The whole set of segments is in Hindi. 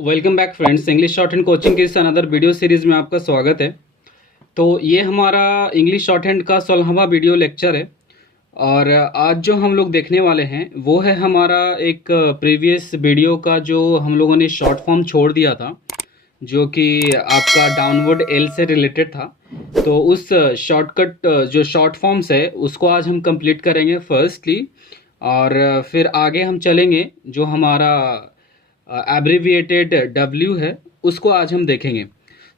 Welcome back friends, English short hand coaching के इस अनदर वीडियो सीरीज़ में आपका स्वागत है। तो ये हमारा इंग्लिश शॉर्ट हैंड का 16वां वीडियो लेक्चर है। और आज जो हम लोग देखने वाले हैं वो है हमारा एक प्रीवियस वीडियो का जो हम लोगों ने शॉर्ट फॉर्म छोड़ दिया था, जो कि आपका डाउनवर्ड एल से रिलेटेड था। तो उस शॉर्टकट जो शॉर्ट फॉर्म्स है उसको आज हम कंप्लीट करेंगे फर्स्टली, और फिर आगे हम चलेंगे जो हमारा एब्रिविएटेड डब्ल्यू है उसको आज हम देखेंगे।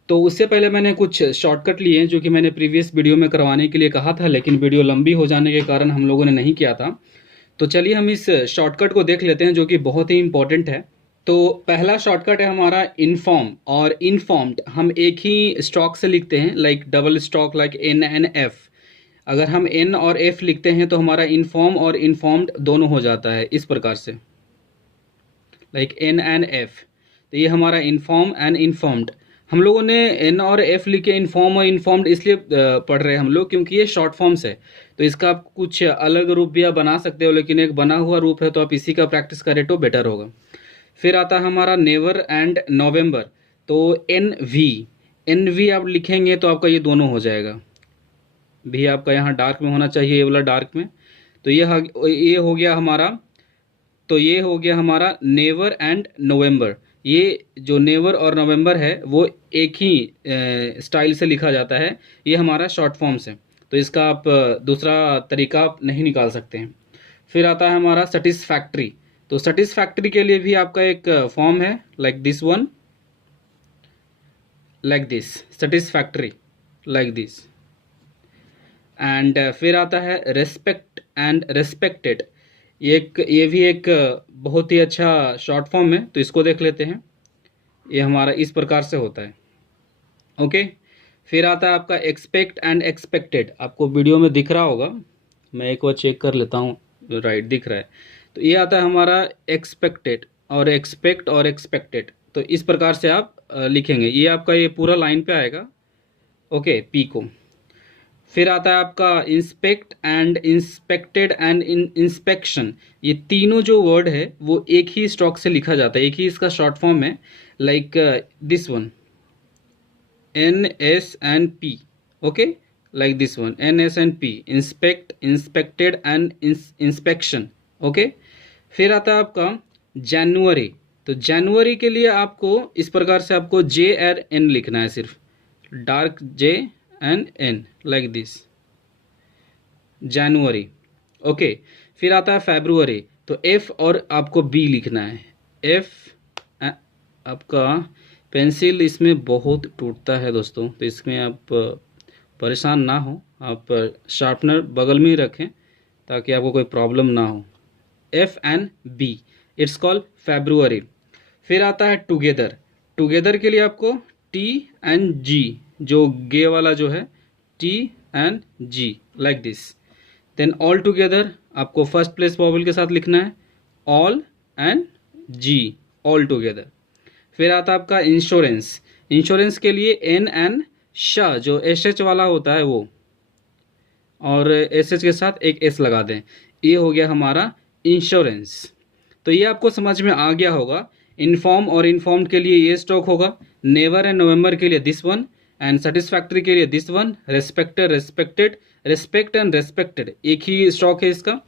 तो उससे पहले मैंने कुछ शॉर्टकट लिए हैं जो कि मैंने प्रीवियस वीडियो में करवाने के लिए कहा था, लेकिन वीडियो लंबी हो जाने के कारण हम लोगों ने नहीं किया था। तो चलिए हम इस शॉर्टकट को देख लेते हैं जो कि बहुत ही इंपॉर्टेंट है। तो पहला शॉर्टकट है हमारा इन्फॉर्म और इन्फॉर्म्ड। हम एक ही स्ट्रोक से लिखते हैं, like double stroke, like an and F. अगर हम एन और एफ लिखते हैं तो हमारा इन्फॉर्म और इन्फॉर्म्ड दोनों हो जाता है इस प्रकार से, लाइक एन एंड एफ। तो ये हमारा इन्फॉर्म एंड इन्फॉर्म्ड। हम लोगों ने एन और एफ लिखे इन्फॉर्म और इन्फॉर्म्ड इसलिए पढ़ रहे हैं हम लोग क्योंकि ये शॉर्ट फॉर्म्स है। तो इसका आप कुछ अलग रूप भी आप बना सकते हो, लेकिन एक बना हुआ रूप है तो आप इसी का प्रैक्टिस करें तो बेटर होगा। फिर आता है हमारा नेवर एंड नवंबर। तो एन वी आप लिखेंगे तो आपका ये दोनों हो जाएगा। भी आपका यहाँ डार्क में होना चाहिए, ये वाला डार्क में। तो ये हो गया हमारा। तो ये हो गया हमारा नेवर एंड नवंबर। ये जो नेवर और नवंबर है वो एक ही स्टाइल से लिखा जाता है। ये हमारा शॉर्ट फॉर्म्स है, तो इसका आप दूसरा तरीका आप नहीं निकाल सकते हैं। फिर आता है हमारा सेटिस्फैक्ट्री। तो सेटिस्फैक्ट्री के लिए भी आपका एक फॉर्म है, like this one, like this, satisfactory, like this. And फिर आता है रेस्पेक्ट एंड रेस्पेक्टेड। ये भी एक बहुत ही अच्छा शॉर्ट फॉर्म है, तो इसको देख लेते हैं। ये हमारा इस प्रकार से होता है। ओके। फिर आता है आपका एक्सपेक्ट एंड एक्सपेक्टेड। आपको वीडियो में दिख रहा होगा, मैं एक बार चेक कर लेता हूँ। राइट, दिख रहा है। तो ये आता है हमारा एक्सपेक्टेड और एक्सपेक्ट और एक्सपेक्टेड। तो इस प्रकार से आप लिखेंगे। ये आपका ये पूरा लाइन पे आएगा। ओके, पी को। फिर आता है आपका inspect and inspected and inspection. ये तीनों जो वर्ड है वो एक ही स्ट्रोक से लिखा जाता है, एक ही इसका शॉर्ट फॉर्म है, like this one, N S and P. Okay, like this one, N S and P, inspect, inspected and inspection. Okay. फिर आता है आपका जनवरी। तो जनवरी के लिए आपको इस प्रकार से आपको जे और एन लिखना है, सिर्फ dark J and N, like this, January. Okay. फिर आता है फेब्रुअरी। तो एफ और आपको बी लिखना है, एफ। आपका पेंसिल इसमें बहुत टूटता है दोस्तों, तो इसमें आप परेशान ना हो। आप शार्पनर बगल में ही रखें ताकि आपको कोई प्रॉब्लम ना हो। F and B, it's called February. फिर आता है टुगेदर। टुगेदर के लिए आपको टी एंड जी, जो गे वाला जो है, T and G, like this. Then all together आपको फर्स्ट प्लेस वॉवल के साथ लिखना है, all and G, all together. फिर आता है आपका इंश्योरेंस। इंश्योरेंस के लिए एन एंड शाह, जो एस एच वाला होता है वो, और एस एच के साथ एक एस लगा दें। ये हो गया हमारा इंश्योरेंस। तो ये आपको समझ में आ गया होगा। इन्फॉर्म और इन्फॉर्म्ड के लिए ये स्ट्रोक होगा, नेवर एंड नवंबर के लिए दिस वन, एंड सेटिस्फैक्ट्री के लिए this one, respected, respected, respect and respected एक ही स्ट्रोक है इसका।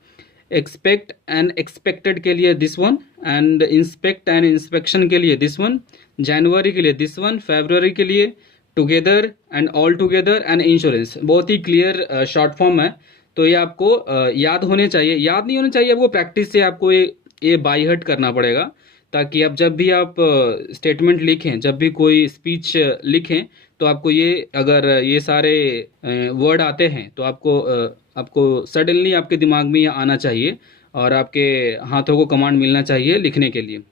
एक्सपेक्ट एंड एक्सपेक्टेड के लिए this one, and inspect and inspection के लिए दिस वन, जनवरी के लिए दिस वन, फेब्रुअरी के लिए together and all together and insurance. बहुत ही क्लियर शॉर्ट फॉर्म है। तो ये आपको याद होने चाहिए, याद नहीं होने चाहिए आपको, प्रैक्टिस से आपको ये बाई हर्ट करना पड़ेगा, ताकि आप जब भी आप स्टेटमेंट लिखें, जब भी कोई स्पीच लिखें, तो आपको ये, अगर ये सारे वर्ड आते हैं तो आपको सडनली आपके दिमाग में ये आना चाहिए और आपके हाथों को कमांड मिलना चाहिए लिखने के लिए।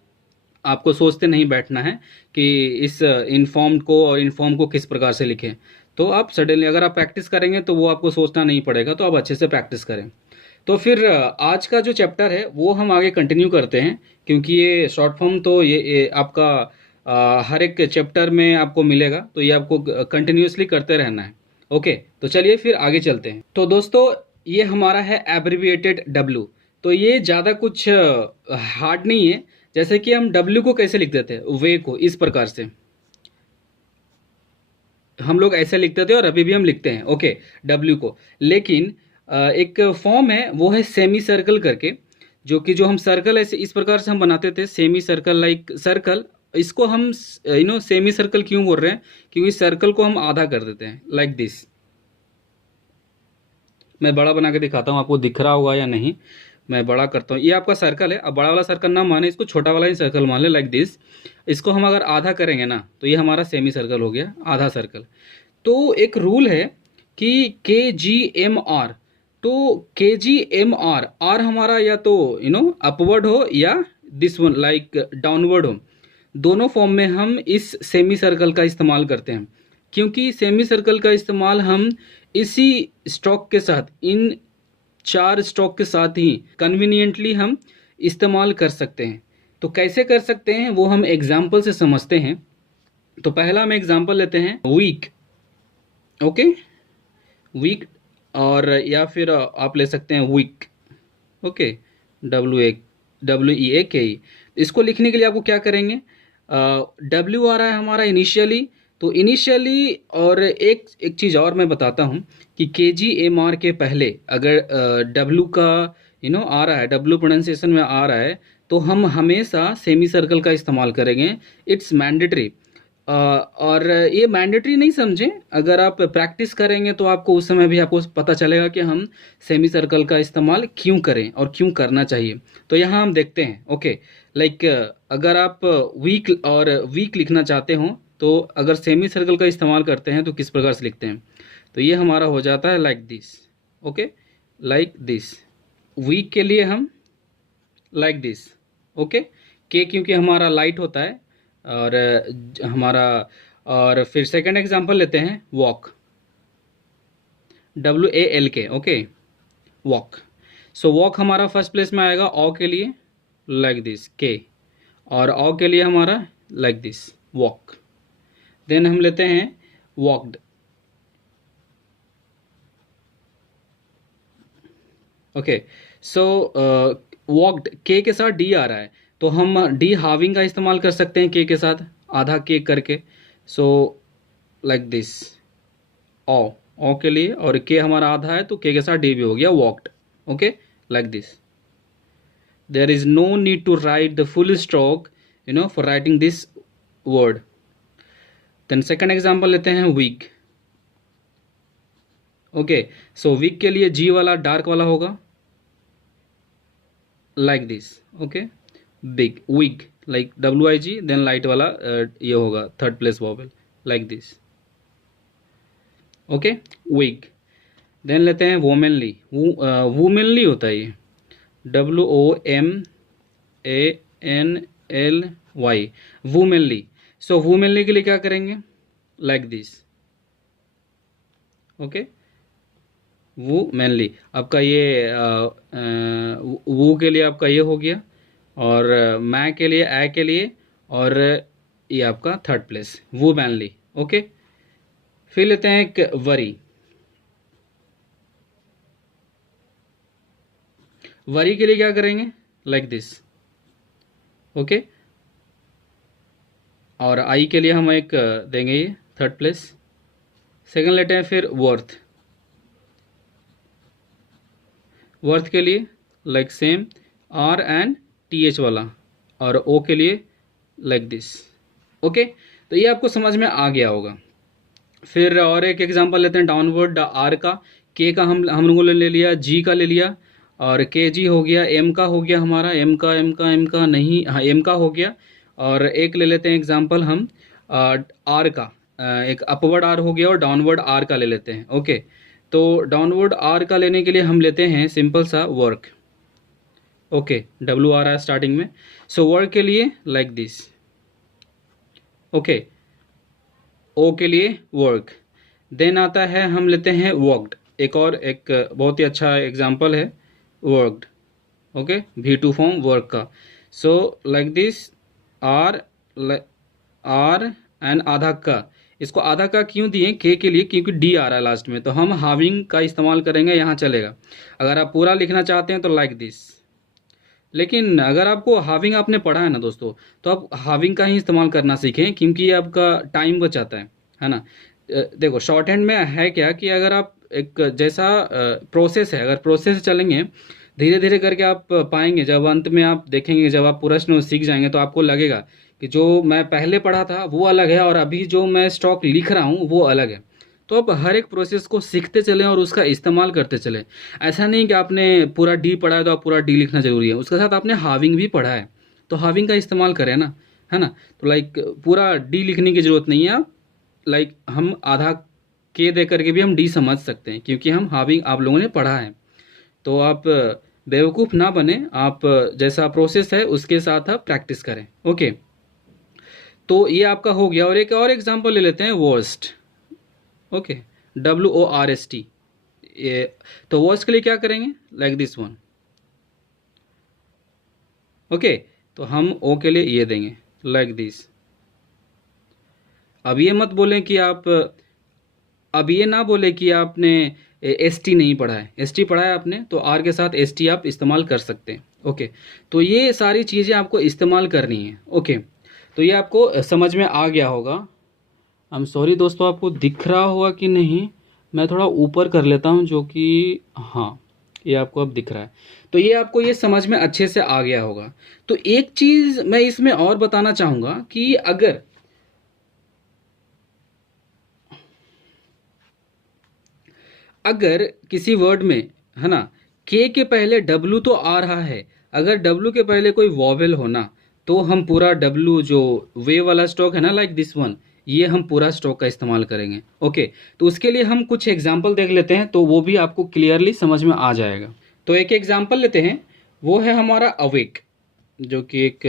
आपको सोचते नहीं बैठना है कि इस इन्फॉर्म्ड को और इन्फॉर्म को किस प्रकार से लिखें। तो आप सडनली अगर आप प्रैक्टिस करेंगे तो वो आपको सोचना नहीं पड़ेगा, तो आप अच्छे से प्रैक्टिस करें। तो फिर आज का जो चैप्टर है वो हम आगे कंटिन्यू करते हैं, क्योंकि ये शॉर्ट फॉर्म तो ये आपका हर एक चैप्टर में आपको मिलेगा, तो ये आपको कंटिन्यूसली करते रहना है। ओके, तो चलिए फिर आगे चलते हैं। तो दोस्तों ये हमारा है एब्रिविएटेड डब्ल्यू। तो ये ज़्यादा कुछ हार्ड नहीं है, जैसे कि हम W को कैसे लिख देते हैं, वे को इस प्रकार से हम लोग ऐसे लिखते थे और अभी भी हम लिखते हैं, ओके, W को। लेकिन एक फॉर्म है, वो है सेमी सर्कल करके, जो कि जो हम सर्कल ऐसे इस प्रकार से हम बनाते थे, सेमी सर्कल, लाइक सर्कल। इसको हम सेमी सर्कल क्यों बोल रहे हैं, क्योंकि सर्कल को हम आधा कर देते हैं, लाइक दिस। मैं बड़ा बना के दिखाता हूँ, आपको दिख रहा होगा या नहीं। मैं बड़ा करता हूँ, ये आपका सर्कल है। अब बड़ा वाला सर्कल ना माने, इसको छोटा वाला ही सर्कल मान ले, लाइक दिस। इसको हम अगर आधा करेंगे ना, तो ये हमारा सेमी सर्कल हो गया, आधा सर्कल। तो एक रूल है कि KGMR, तो KGMR, आर हमारा या तो अपवर्ड हो या दिस वन लाइक डाउनवर्ड हो, दोनों फॉर्म में हम इस सेमी सर्कल का इस्तेमाल करते हैं। क्योंकि सेमी सर्कल का इस्तेमाल हम इसी स्ट्रोक के साथ, इन 4 स्ट्रोक के साथ ही कन्वीनियंटली हम इस्तेमाल कर सकते हैं। तो कैसे कर सकते हैं वो हम एग्जाम्पल से समझते हैं। तो पहला हम एग्जाम्पल लेते हैं, वीक, ओके, वीक, और या फिर आप ले सकते हैं वीक, ओके, WEAK। इसको लिखने के लिए आपको क्या करेंगे, W आ रहा है हमारा इनिशियली, तो इनिशियली, और एक चीज़ और मैं बताता हूँ कि KGMR के पहले अगर W का आ रहा है, W प्रोनाउंसिएशन में आ रहा है, तो हम हमेशा सेमी सर्कल का इस्तेमाल करेंगे, इट्स मैंडेटरी। और ये मैंडेटरी नहीं समझें, अगर आप प्रैक्टिस करेंगे तो आपको उस समय भी आपको पता चलेगा कि हम सेमी सर्कल का इस्तेमाल क्यों करें और क्यों करना चाहिए। तो यहाँ हम देखते हैं, ओके, लाइक अगर आप वीक और वीक लिखना चाहते हो, तो अगर सेमी सर्कल का इस्तेमाल करते हैं तो किस प्रकार से लिखते हैं, तो ये हमारा हो जाता है like this, okay, like this. Week के लिए हम लाइक दिस, ओके, के क्योंकि हमारा लाइट होता है, और हमारा, और फिर सेकंड एग्जांपल लेते हैं, walk, WALK, okay, walk. So walk हमारा फर्स्ट प्लेस में आएगा ओ के लिए, लाइक दिस, के, और ओ के लिए हमारा लाइक दिस, वॉक। देन हम लेते हैं वॉकड, ओके। सो वॉकड, के के साथ डी आ रहा है, तो हम डी हाविंग का इस्तेमाल कर सकते हैं के साथ, आधा के करके। सो लाइक दिस, ओ के लिए, और के हमारा आधा है तो के साथ डी भी हो गया, walked, okay, like this. There is no need to write the full stroke for writing this word. Then second example लेते हैं, वीक, ओके। सो वीक के लिए जी वाला डार्क वाला होगा, like this, okay, big, wig, like WIG, then light वाला ये होगा third place vowel, like this, okay, wig. Then लेते हैं वोमेनली, वुमेनली होता है ये, WOMANLY, वुमेनली। सो वुमेनली के लिए क्या करेंगे, लाइक दिस, ओके, वो मैनली। आपका ये वो के लिए आपका ये हो गया, और मैं के लिए, ए के लिए, और ये आपका थर्ड प्लेस, वो मैनली, ओके। फिर लेते हैं एक वरी, वरी के लिए क्या करेंगे, लाइक दिस, ओके, और आई के लिए हम एक देंगे ये थर्ड प्लेस। सेकंड लेते हैं फिर वर्थ, वर्थ के लिए like same, R and TH वाला, और O के लिए लाइक दिस, ओके। तो ये आपको समझ में आ गया होगा। फिर और एक एग्जांपल लेते हैं, डाउनवर्ड R का, K का हम लोगों ने ले लिया, G का ले लिया, और KG हो गया, M का हो गया हमारा, M का नहीं, हाँ M का हो गया। और एक ले लेते हैं एग्जांपल हम R का, एक अपवर्ड R हो गया, और डाउनवर्ड R का ले लेते हैं, ओके। तो डाउनवर्ड R का लेने के लिए हम लेते हैं सिंपल सा वर्क, ओके, W आ रहा है स्टार्टिंग में। सो वर्क के लिए लाइक दिस, ओके, O के लिए वर्क। देन आता है, हम लेते हैं वर्कड, एक और एक बहुत ही अच्छा एग्जांपल है worked, okay, V2 form work का। So like this, R and आधा का, इसको आधा का क्यों दिए, के लिए, क्योंकि डी आ रहा है लास्ट में, तो हम हाविंग का इस्तेमाल करेंगे, यहाँ चलेगा। अगर आप पूरा लिखना चाहते हैं तो लाइक दिस, लेकिन अगर आपको हाविंग आपने पढ़ा है ना दोस्तों, तो आप हाविंग का ही इस्तेमाल करना सीखें, क्योंकि ये आपका टाइम बचाता है ना। देखो शॉर्ट हैंड में है क्या कि अगर आप एक जैसा प्रोसेस है, अगर प्रोसेस चलेंगे धीरे धीरे करके आप पाएंगे, जब अंत में आप देखेंगे, जब आप पूरा स्नो सीख जाएंगे तो आपको लगेगा कि जो मैं पहले पढ़ा था वो अलग है और अभी जो मैं स्टॉक लिख रहा हूँ वो अलग है। तो आप हर एक प्रोसेस को सीखते चलें और उसका इस्तेमाल करते चलें। ऐसा नहीं कि आपने पूरा डी पढ़ा है तो आप पूरा डी लिखना जरूरी है, उसके साथ आपने हाविंग भी पढ़ा है तो हाविंग का इस्तेमाल करें ना, है ना। तो लाइक पूरा डी लिखने की जरूरत नहीं है, आप लाइक हम आधा के दे करके भी हम डी समझ सकते हैं, क्योंकि हम हाविंग आप लोगों ने पढ़ा है। तो आप बेवकूफ़ ना बने, आप जैसा प्रोसेस है उसके साथ आप प्रैक्टिस करें। ओके, तो ये आपका हो गया। और एक और एग्जांपल ले लेते हैं, वर्स्ट। Okay, WORST। ये तो वर्स्ट के लिए क्या करेंगे, लाइक दिस वन। ओके, तो हम ओ के लिए ये देंगे लाइक दिस। अब ये मत बोलें कि आप, अब ये ना बोले कि आपने ST नहीं पढ़ा है, ST पढ़ा है आपने तो आर के साथ ST आप इस्तेमाल कर सकते हैं। ओके, तो ये सारी चीज़ें आपको इस्तेमाल करनी है। ओके, तो ये आपको समझ में आ गया होगा। आई एम सॉरी दोस्तों, आपको दिख रहा होगा कि नहीं, मैं थोड़ा ऊपर कर लेता हूँ, जो कि हाँ ये आपको अब दिख रहा है। तो ये आपको ये समझ में अच्छे से आ गया होगा। तो एक चीज़ मैं इसमें और बताना चाहूँगा कि अगर किसी वर्ड में, है ना, के पहले डब्लू तो आ रहा है, अगर डब्लू के पहले कोई वॉवेल हो ना, तो हम पूरा डब्लू जो वे वाला स्ट्रोक है ना, लाइक दिस वन, ये हम पूरा स्ट्रोक का इस्तेमाल करेंगे। ओके, तो उसके लिए हम कुछ एग्जाम्पल देख लेते हैं, तो वो भी आपको क्लियरली समझ में आ जाएगा। तो एक एग्जाम्पल लेते हैं, वो है हमारा अवेक, जो कि एक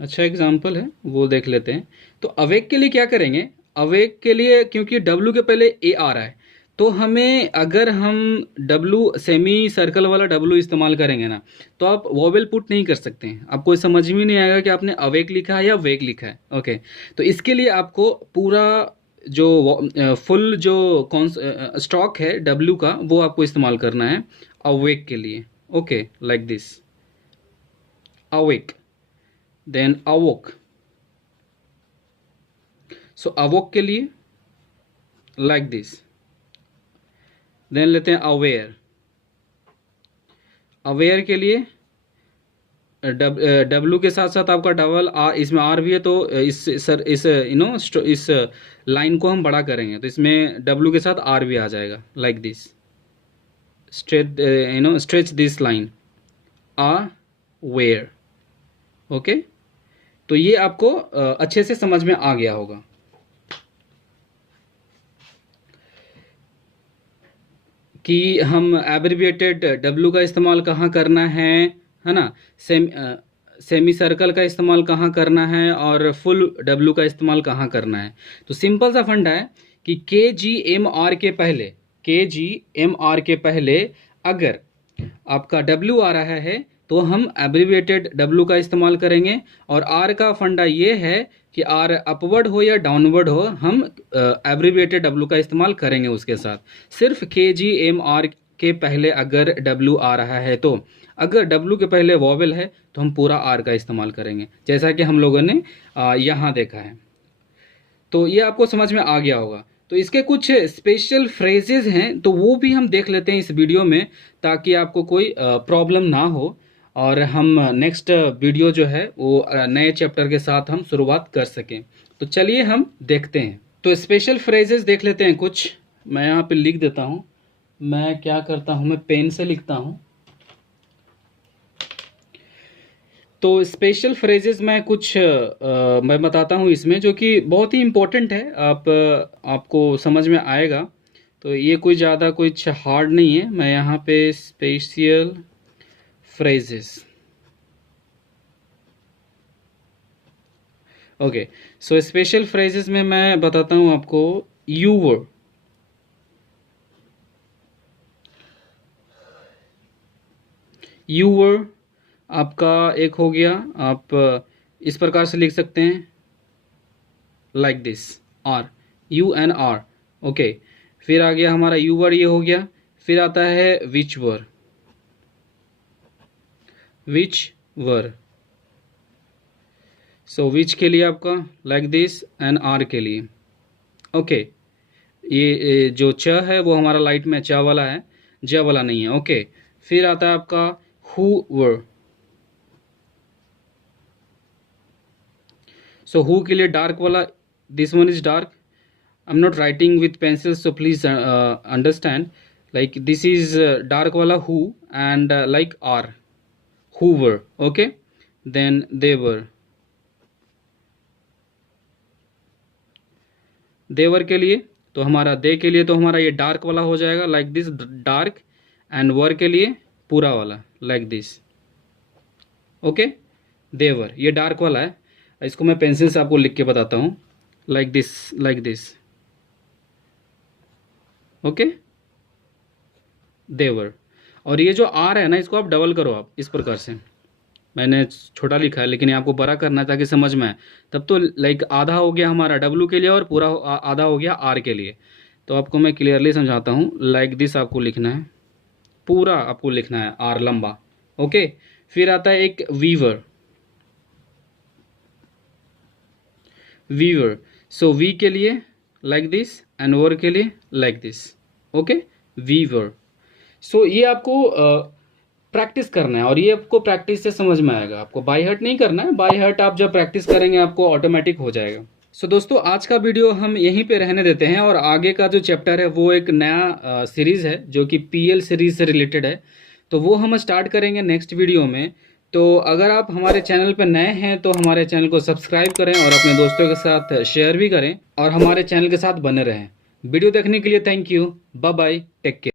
अच्छा एग्जाम्पल है, वो देख लेते हैं। तो अवेक के लिए क्या करेंगे, अवेक के लिए क्योंकि डब्लू के पहले ए आ रहा है, तो हमें अगर हम डब्लू सेमी सर्कल वाला डब्लू इस्तेमाल करेंगे ना, तो आप वॉवेल पुट नहीं कर सकते हैं, आपको समझ में नहीं आएगा कि आपने अवेक लिखा है या वेक लिखा है। ओके, तो इसके लिए आपको पूरा जो फुल जो कौन स्टॉक है डब्लू का, वो आपको इस्तेमाल करना है अवेक के लिए। Okay, like this, awake, then awoke. So awoke के लिए लाइक दिस, देन लेते हैं अवेयर। अवेयर के लिए डब्लू के साथ साथ आपका डबल आर, इसमें आर भी है, तो इस इस लाइन को हम बड़ा करेंगे, तो इसमें डब्लू के साथ आर भी आ जाएगा, like this, straight stretch this line, aware. Okay, तो ये आपको अच्छे से समझ में आ गया होगा। कि हम एब्रिविएटेड डब्लू का इस्तेमाल कहाँ करना है ना, सेमी सर्कल का इस्तेमाल कहाँ करना है और फुल डब्लू का इस्तेमाल कहाँ करना है। तो सिंपल सा फंडा है कि KGMR के पहले, KGMR के पहले अगर आपका डब्लू आ रहा है तो हम एब्रिविएटेड डब्लू का इस्तेमाल करेंगे, और आर का फंडा ये है कि आर अपवर्ड हो या डाउनवर्ड हो, हम एब्रिविएटेड डब्लू का इस्तेमाल करेंगे उसके साथ। सिर्फ KGMR के पहले अगर डब्लू आ रहा है, तो अगर डब्लू के पहले वॉवेल है तो हम पूरा आर का इस्तेमाल करेंगे, जैसा कि हम लोगों ने यहाँ देखा है। तो ये आपको समझ में आ गया होगा। तो इसके कुछ स्पेशल फ्रेजेस हैं, तो वो भी हम देख लेते हैं इस वीडियो में, ताकि आपको कोई प्रॉब्लम ना हो, और हम नेक्स्ट वीडियो जो है वो नए चैप्टर के साथ हम शुरुआत कर सकें। तो चलिए हम देखते हैं। तो स्पेशल फ्रेजेस देख लेते हैं कुछ, मैं यहाँ पे लिख देता हूँ। मैं क्या करता हूँ, मैं पेन से लिखता हूँ। तो स्पेशल फ्रेजेस मैं कुछ मैं बताता हूँ इसमें, जो कि बहुत ही इम्पोर्टेंट है, आपको समझ में आएगा। तो ये कोई ज़्यादा कुछ हार्ड नहीं है। मैं यहाँ पे special phrases, okay, so special phrases में मैं बताता हूँ आपको। यू वर, यू वर आपका एक हो गया। आप इस प्रकार से लिख सकते हैं, like this, R, UNR। Okay, फिर आ गया हमारा यू वर, ये हो गया। फिर आता है विच वर, विच वर। सो विच के लिए आपका लाइक दिस एंड आर के लिए ओके। ये जो च है वो हमारा लाइट में च वाला है, ज वाला नहीं है ओके। फिर आता है आपका हु वर। सो हु के लिए डार्क वाला, this one is dark. I am not writing with pencil so please understand, like this is dark वाला who and like are, who were okay. Then they were, देवर के लिए तो हमारा दे के लिए तो हमारा ये डार्क वाला हो जाएगा लाइक दिस डार्क, एंड वर के लिए पूरा वाला लाइक दिस ओके। देवर ये डार्क वाला है, इसको मैं पेंसिल से आपको लिख के बताता हूँ लाइक दिस ओके देवर। और ये जो आर है ना इसको आप डबल करो आप इस प्रकार से, मैंने छोटा लिखा है लेकिन ये आपको बड़ा करना है ताकि समझ में आए। तब तो लाइक आधा हो गया हमारा डब्लू के लिए और पूरा आधा हो गया आर के लिए। तो आपको मैं क्लियरली समझाता हूँ, लाइक दिस आपको लिखना है, पूरा आपको लिखना है आर लंबा ओके। फिर आता है एक वीवर, वीवर। सो वी के लिए लाइक दिस एंड वर के लिए लाइक दिस ओके वीवर। सो ये आपको प्रैक्टिस करना है और ये आपको प्रैक्टिस से समझ में आएगा, आपको बाय हार्ट नहीं करना है, बाय हार्ट आप जब प्रैक्टिस करेंगे आपको ऑटोमेटिक हो जाएगा। सो दोस्तों आज का वीडियो हम यहीं पे रहने देते हैं और आगे का जो चैप्टर है वो एक नया सीरीज़ है जो कि पीएल सीरीज़ से रिलेटेड है, तो वो हम स्टार्ट करेंगे नेक्स्ट वीडियो में। तो अगर आप हमारे चैनल पर नए हैं तो हमारे चैनल को सब्सक्राइब करें और अपने दोस्तों के साथ शेयर भी करें और हमारे चैनल के साथ बने रहें। वीडियो देखने के लिए thank you, bye bye, take care.